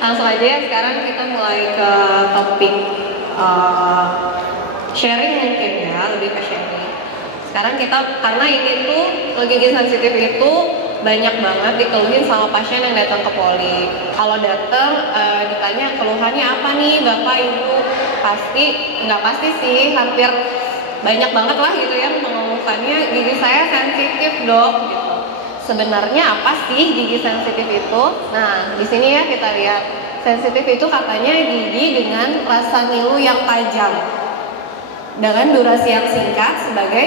Langsung aja ya, sekarang kita mulai ke topik sharing mungkin ya, lebih ke sharing. Sekarang kita, karena ini tuh gigi sensitif itu banyak banget dikeluhin sama pasien yang datang ke poli. Kalau datang ditanya keluhannya apa nih Bapak Ibu, pasti, nggak pasti sih, hampir banyak banget lah gitu ya mengeluhkannya, gigi saya sensitif dok gitu. Sebenarnya apa sih gigi sensitif itu? Nah, di sini ya kita lihat. Sensitif itu katanya gigi dengan rasa ngilu yang tajam dengan durasi yang singkat sebagai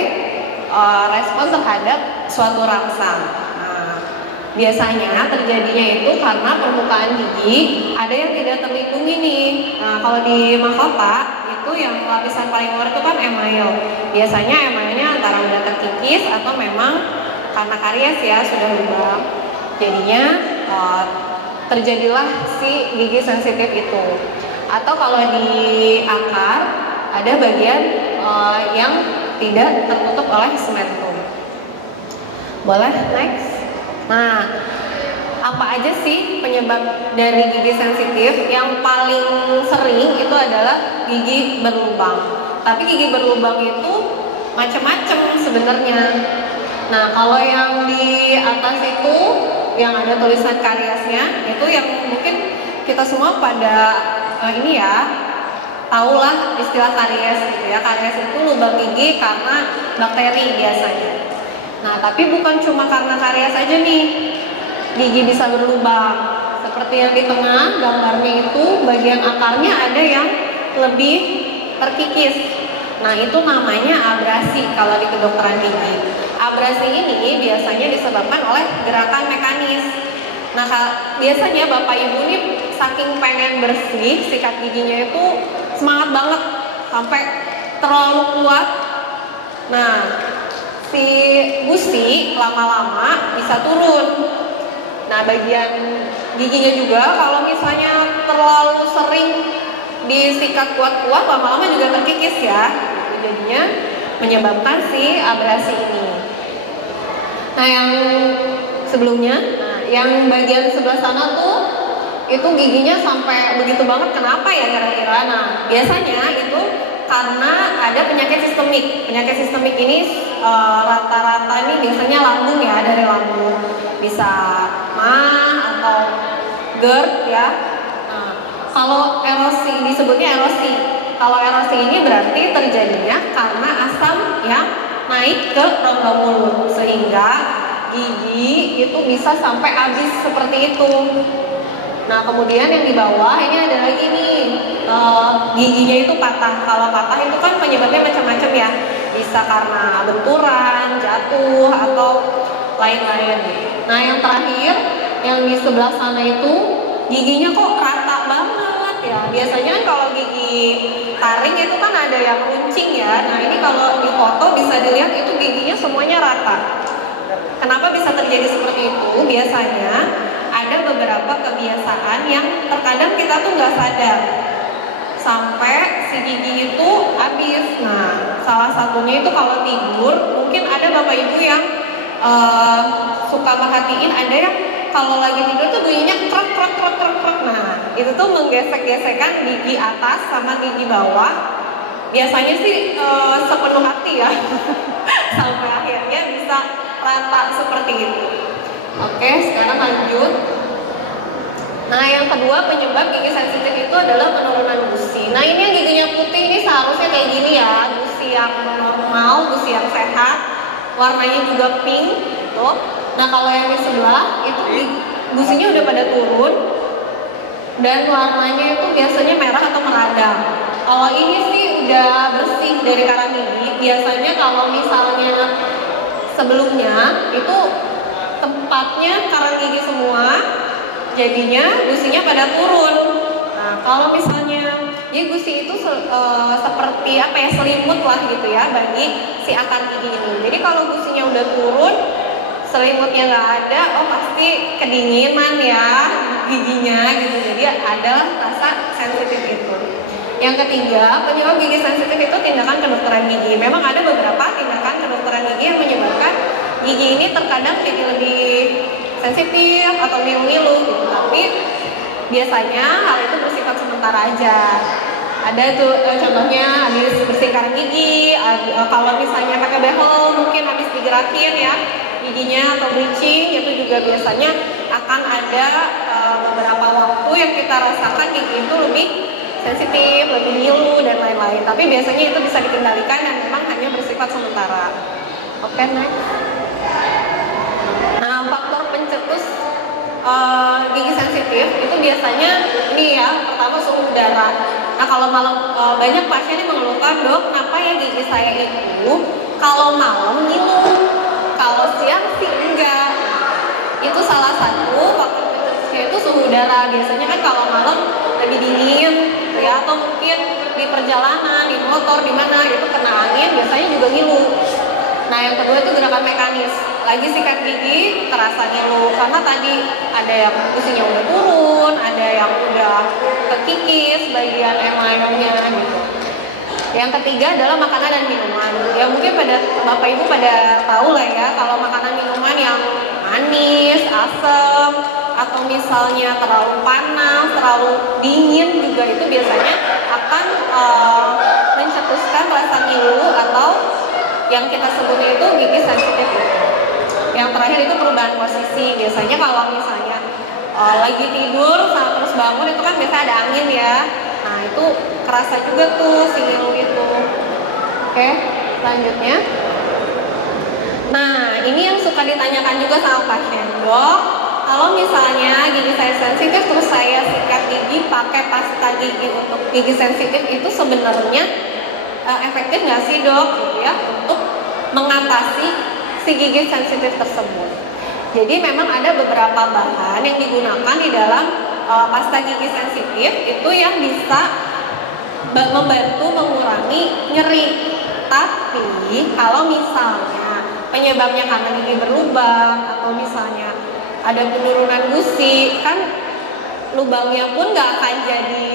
respon terhadap suatu rangsang. Nah, biasanya terjadinya itu karena permukaan gigi ada yang tidak terlindungi nih. Nah, kalau di mahkota itu yang lapisan paling luar itu kan email. Biasanya emailnya antara udah terkikis atau memang karena karies ya sudah lubang, jadinya terjadilah si gigi sensitif itu. Atau kalau di akar ada bagian yang tidak tertutup oleh sementum. Boleh next. Nah, apa aja sih penyebab dari gigi sensitif? Yang paling sering itu adalah gigi berlubang. Tapi gigi berlubang itu macam-macam sebenarnya. Nah, kalau yang di atas itu yang ada tulisan kariesnya, itu yang mungkin kita semua pada ini ya, tahulah istilah karies gitu ya. Karies itu lubang gigi karena bakteri biasanya. Nah, tapi bukan cuma karena karies aja nih, gigi bisa berlubang. Seperti yang di tengah gambarnya itu, bagian akarnya ada yang lebih terkikis. Nah, itu namanya abrasi kalau di kedokteran gigi. Abrasi ini biasanya disebabkan oleh gerakan mekanis. Nah, biasanya Bapak Ibu ini saking pengen bersih, sikat giginya itu semangat banget sampai terlalu kuat. Nah, si gusi lama-lama bisa turun. Nah, bagian giginya juga kalau misalnya terlalu sering disikat kuat-kuat, lama-lama juga terkikis ya. Jadinya menyebabkan si abrasi ini. Nah, yang sebelumnya, yang bagian sebelah sana tuh itu giginya sampai begitu banget. Kenapa ya kira-kira? Nah, biasanya itu karena ada penyakit sistemik. Penyakit sistemik ini rata-rata ini biasanya lambung ya, dari lambung. Bisa MAH atau GERD ya. Nah, kalau erosi disebutnya erosi. Kalau erosi ini berarti terjadinya karena asam yang naik ke rongga mulut sehingga gigi itu bisa sampai habis seperti itu. Nah, kemudian yang di bawah ini ada lagi nih, giginya itu patah. Kalau patah itu kan penyebabnya macam-macam ya, bisa karena benturan, jatuh atau lain-lain. Nah, yang terakhir yang di sebelah sana itu giginya kok rata banget ya. Biasanya kan kalau gigi taring itu kan ada yang runcing ya. Nah, ini kalau di foto bisa dilihat itu giginya semuanya rata. Kenapa bisa terjadi seperti itu? Biasanya ada beberapa kebiasaan yang terkadang kita tuh nggak sadar sampai si gigi itu habis. Nah, salah satunya itu kalau tidur, mungkin ada Bapak Ibu yang suka merhatiin ada yang kalau lagi tidur tuh bunyinya krek krek krek krek krek. Nah, itu tuh menggesek-gesekkan gigi atas sama gigi bawah. Biasanya sih sepenuh hati ya sampai akhirnya bisa rata seperti itu. Oke, sekarang lanjut. Nah, yang kedua penyebab gigi sensitif itu adalah penurunan gusi. Nah, ini yang giginya putih ini seharusnya kayak gini ya, gusi yang normal, gusi yang sehat, warnanya juga pink gitu. Nah, kalau yang di sebelah itu gusinya udah pada turun dan warnanya itu biasanya merah atau meradang. Kalau ini sih udah bersih dari karang gigi. Biasanya kalau misalnya sebelumnya itu tempatnya karang gigi semua, jadinya gusinya pada turun. Nah, kalau misalnya ya gusi itu seperti apa ya, selimut lah gitu ya bagi si akar gigi ini. Jadi kalau gusinya udah turun, selimutnya nggak ada, oh pasti kedinginan ya giginya gitu. Jadi ada rasa sensitif itu. Yang ketiga, penyebab gigi sensitif itu tindakan kedokteran gigi. Memang ada beberapa tindakan kedokteran gigi yang menyebabkan gigi ini terkadang jadi lebih sensitif atau ngilu-ngilu gitu. Tapi biasanya hal itu bersifat sementara aja. Ada tuh contohnya habis bersihkan gigi, kalau misalnya pakai behel mungkin habis digerakin ya giginya atau bleaching, itu juga biasanya akan ada beberapa waktu yang kita rasakan gigi itu lebih sensitif, lebih ngilu dan lain-lain. Tapi biasanya itu bisa dikendalikan dan memang hanya bersifat sementara. Oke, next. Nah, faktor pencetus gigi sensitif itu biasanya ini ya, pertama suhu udara. Nah, kalau malam banyak pasien yang mengeluhkan, dok, kenapa ya gigi saya itu kalau malam ngilu, kalau siang sih enggak. Itu salah satu faktor pencetusnya itu suhu udara. Biasanya kan kalau malam lebih dingin, ya, atau mungkin di perjalanan, di motor, di mana itu kena angin, biasanya juga ngilu. Nah, yang kedua itu gerakan mekanis. Lagi sikat gigi terasa ngilu karena tadi ada yang gusinya udah turun, ada yang udah kekikis bagian emailnya gitu. Yang ketiga adalah makanan dan minuman. Ya mungkin pada Bapak Ibu pada tahu lah ya, kalau makanan minuman yang manis, asam, atau misalnya terlalu panas, terlalu dingin juga itu biasanya akan mencetuskan rasa ngilu atau yang kita sebutnya itu gigi sensitif. Yang terakhir itu perubahan posisi. Biasanya kalau misalnya lagi tidur terus bangun itu kan biasa ada angin ya. Nah itu kerasa juga tuh si ngilu itu. Oke, selanjutnya. Nah ini yang suka ditanyakan juga sama pasien, dok, kalau misalnya gigi saya sensitif terus saya sikat gigi pakai pasta gigi untuk gigi sensitif itu sebenarnya efektif nggak sih, dok, gitu ya, untuk mengatasi si gigi sensitif tersebut. Jadi memang ada beberapa bahan yang digunakan di dalam pasta gigi sensitif itu yang bisa membantu mengurangi nyeri. Tapi kalau misalnya penyebabnya karena gigi berlubang atau misalnya ada penurunan gusi, kan lubangnya pun nggak akan jadi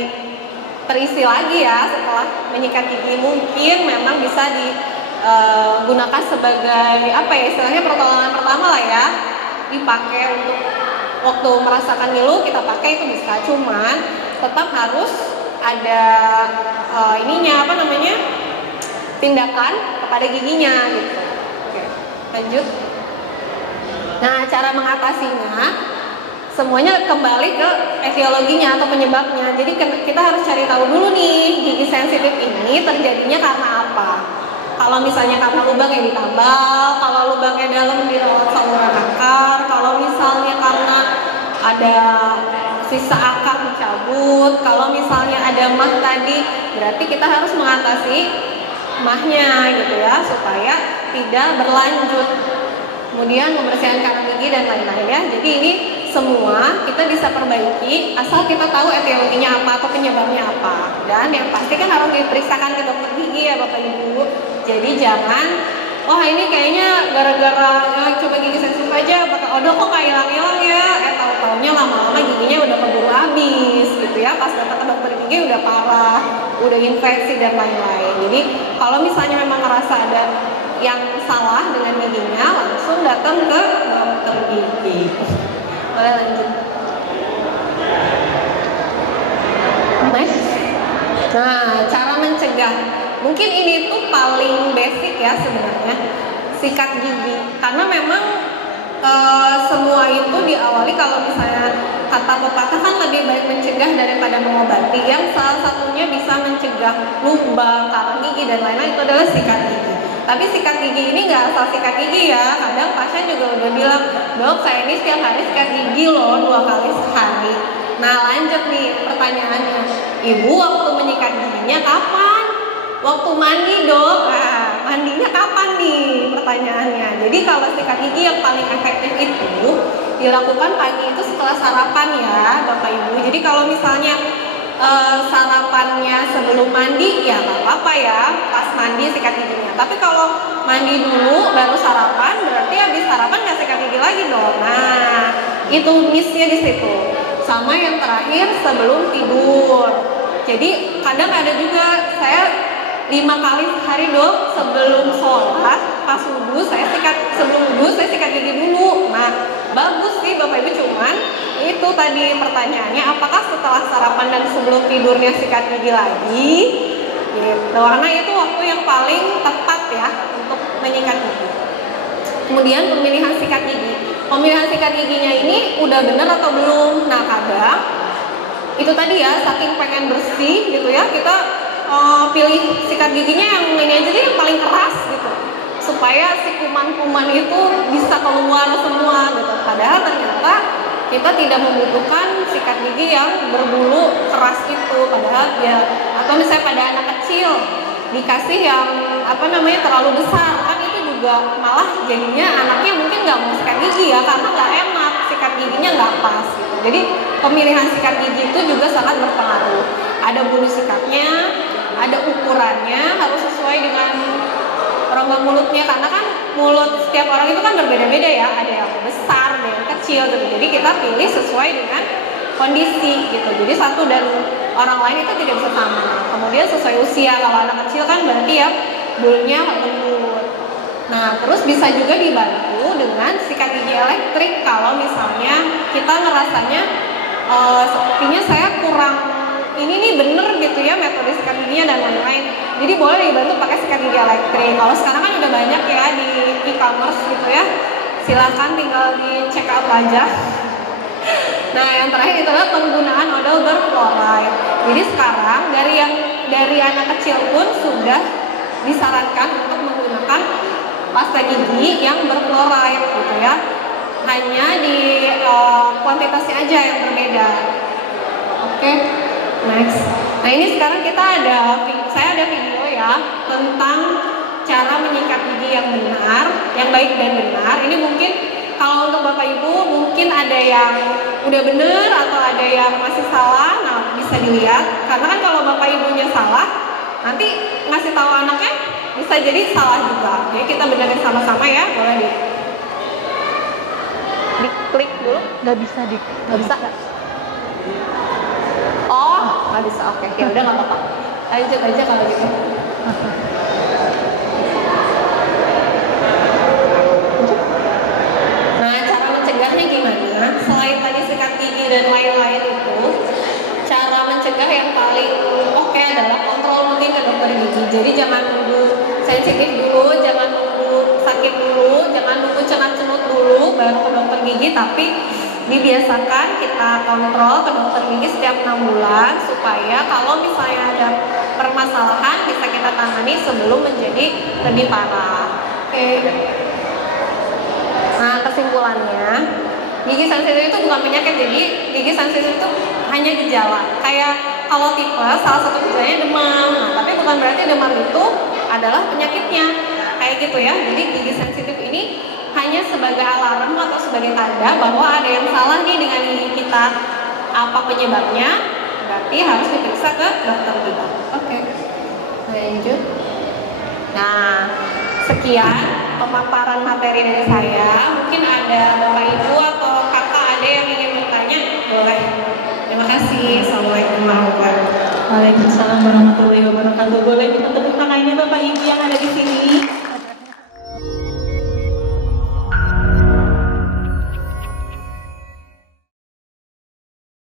terisi lagi ya setelah menyikat gigi. Mungkin memang bisa digunakan sebagai apa ya, istilahnya pertolongan pertama lah ya, dipakai untuk waktu merasakan ngilu kita pakai itu bisa. Cuman tetap harus ada ininya apa namanya, tindakan kepada giginya gitu. Oke, lanjut. Nah, cara mengatasinya semuanya kembali ke etiologinya atau penyebabnya. Jadi kita harus cari tahu dulu nih, gigi sensitif ini terjadinya karena apa. Kalau misalnya karena lubang yang ditambal, kalau lubangnya dalam dirawat saluran akar, kalau misalnya karena ada sisa akar dicabut, kalau misalnya ada mah tadi, berarti kita harus mengatasi mahnya gitu ya, supaya tidak berlanjut. Kemudian membersihkan kandang gigi dan lain-lain ya. Jadi ini semua kita bisa perbaiki asal kita tahu etiologinya apa atau penyebabnya apa. Dan yang pasti kan harus diperiksakan ke dokter gigi ya Bapak Ibu. Jadi jangan, wah ini kayaknya gara-gara coba gigi sensitif aja, oh kok nggak hilang-hilang ya, tahu-taunya lama-lama giginya udah keburu habis gitu ya, pas datang ke dokter gigi udah parah, udah infeksi dan lain-lain. Jadi kalau misalnya memang ngerasa ada yang salah dengan giginya, langsung datang ke dokter gigi. Boleh lanjut. Next. Nah, cara mencegah. Mungkin ini tuh paling basic ya sebenarnya, sikat gigi. Karena memang semua itu diawali, kalau misalnya kata pepatah kan lebih baik mencegah daripada mengobati. Yang salah satunya bisa mencegah lubang, karang gigi dan lain-lain itu adalah sikat gigi. Tapi sikat gigi ini nggak asal sikat gigi ya. Kadang pasien juga udah bilang, dok saya ini setiap hari sikat gigi loh 2 kali sehari. Nah lanjut nih pertanyaannya, ibu waktu menyikat giginya kapan? Waktu mandi, dok. Nah, mandinya kapan nih pertanyaannya. Jadi kalau sikat gigi yang paling efektif itu dilakukan pagi itu setelah sarapan ya Bapak Ibu. Jadi kalau misalnya sarapannya sebelum mandi ya nggak apa-apa ya, pas mandi sikat giginya. Tapi kalau mandi dulu baru sarapan, berarti habis sarapan nggak sikat gigi lagi dong. Nah itu missnya di situ. Sama yang terakhir sebelum tidur. Jadi kadang ada juga saya 5 kali sehari dok, sebelum sholat pas wudhu saya sikat, sebelum wudhu saya sikat gigi dulu. Nah bagus sih Bapak Ibu, cuman itu tadi pertanyaannya, apakah setelah sarapan dan sebelum tidurnya sikat gigi lagi? Gitu. Karena itu waktu yang paling tepat ya untuk menyikat gigi. Kemudian pemilihan sikat gigi. Pemilihan sikat giginya ini udah benar atau belum? Nah, kadang itu tadi ya, saking pengen bersih gitu ya, kita pilih sikat giginya yang ini aja deh, yang paling keras gitu, supaya si kuman-kuman itu bisa keluar semua gitu. Padahal ternyata kita tidak membutuhkan sikat gigi yang berbulu keras itu. Padahal ya, atau misalnya pada anak kecil dikasih yang terlalu besar, kan itu juga malah jadinya anaknya mungkin nggak mau sikat gigi ya, karena nggak enak, sikat giginya nggak pas gitu. Jadi pemilihan sikat gigi itu juga sangat berpengaruh. Ada bulu sikatnya, ada ukurannya, harus sesuai dengan rongga mulutnya, karena kan mulut setiap orang itu kan berbeda-beda ya, ada yang besar, ada yang kecil gitu. Jadi kita pilih sesuai dengan kondisi gitu. Jadi satu dan orang lain itu tidak bisa sama. Kemudian sesuai usia, kalau anak kecil kan berarti ya bulunya lembut. Nah, terus bisa juga dibantu dengan sikat gigi elektrik kalau misalnya kita ngerasanya sepertinya saya kurang ini nih bener gitu ya metode sikat giginya dan lain-lain. Jadi boleh dibantu pakai sikat gigi elektrik. Kalau sekarang kan udah banyak ya di e-commerce gitu ya. Silakan tinggal di check out aja. Nah, yang terakhir itu adalah penggunaan odol berfluoride. Jadi sekarang dari anak kecil pun sudah disarankan untuk menggunakan pasta gigi yang berfluoride gitu ya. Hanya di kuantitasnya aja yang berbeda. Oke. Next. Nah, ini sekarang saya ada video ya tentang cara menyikat gigi yang benar, yang baik dan benar. Ini mungkin kalau untuk Bapak Ibu mungkin ada yang udah benar atau ada yang masih salah. Nah, bisa dilihat, karena kan kalau Bapak Ibunya salah, nanti ngasih tahu anaknya bisa jadi salah juga. Jadi kita benerin sama-sama ya, boleh diklik dulu. Nggak bisa nggak bisa. Oh, nggak bisa. Oke, ya udah nggak apa-apa. Lanjut aja kalau gitu. Nah, cara mencegahnya gimana? Selain tadi sikat gigi dan lain-lain itu, cara mencegah yang paling oke adalah kontrol rutin ke dokter gigi. Jadi jangan nunggu sensitif dulu, jangan nunggu sakit dulu, jangan nunggu cenat-cenut dulu baru ke dokter gigi, tapi dibiasakan kita kontrol ke dokter gigi setiap 6 bulan supaya kalau misalnya ada permasalahan bisa kita tangani sebelum menjadi lebih parah. Oke. Nah, kesimpulannya, gigi sensitif itu bukan penyakit. Jadi gigi sensitif itu hanya gejala. Kayak kalau tipes, salah satu gejalanya demam. Nah, tapi bukan berarti demam itu adalah penyakitnya. Kayak gitu ya. Jadi gigi sensitif ini hanya sebagai alarm atau sebagai tanda bahwa ada yang salah nih dengan gigi kita. Apa penyebabnya? Berarti harus diperiksa ke dokter gigi. Oke. Lanjut. Nah, sekian pemaparan materi dari saya. Mungkin ada Bapak Ibu atau kakak adik yang ingin bertanya, boleh. Terima kasih. Assalamualaikum warahmatullahi wabarakatuh. Waalaikumsalam warahmatullahi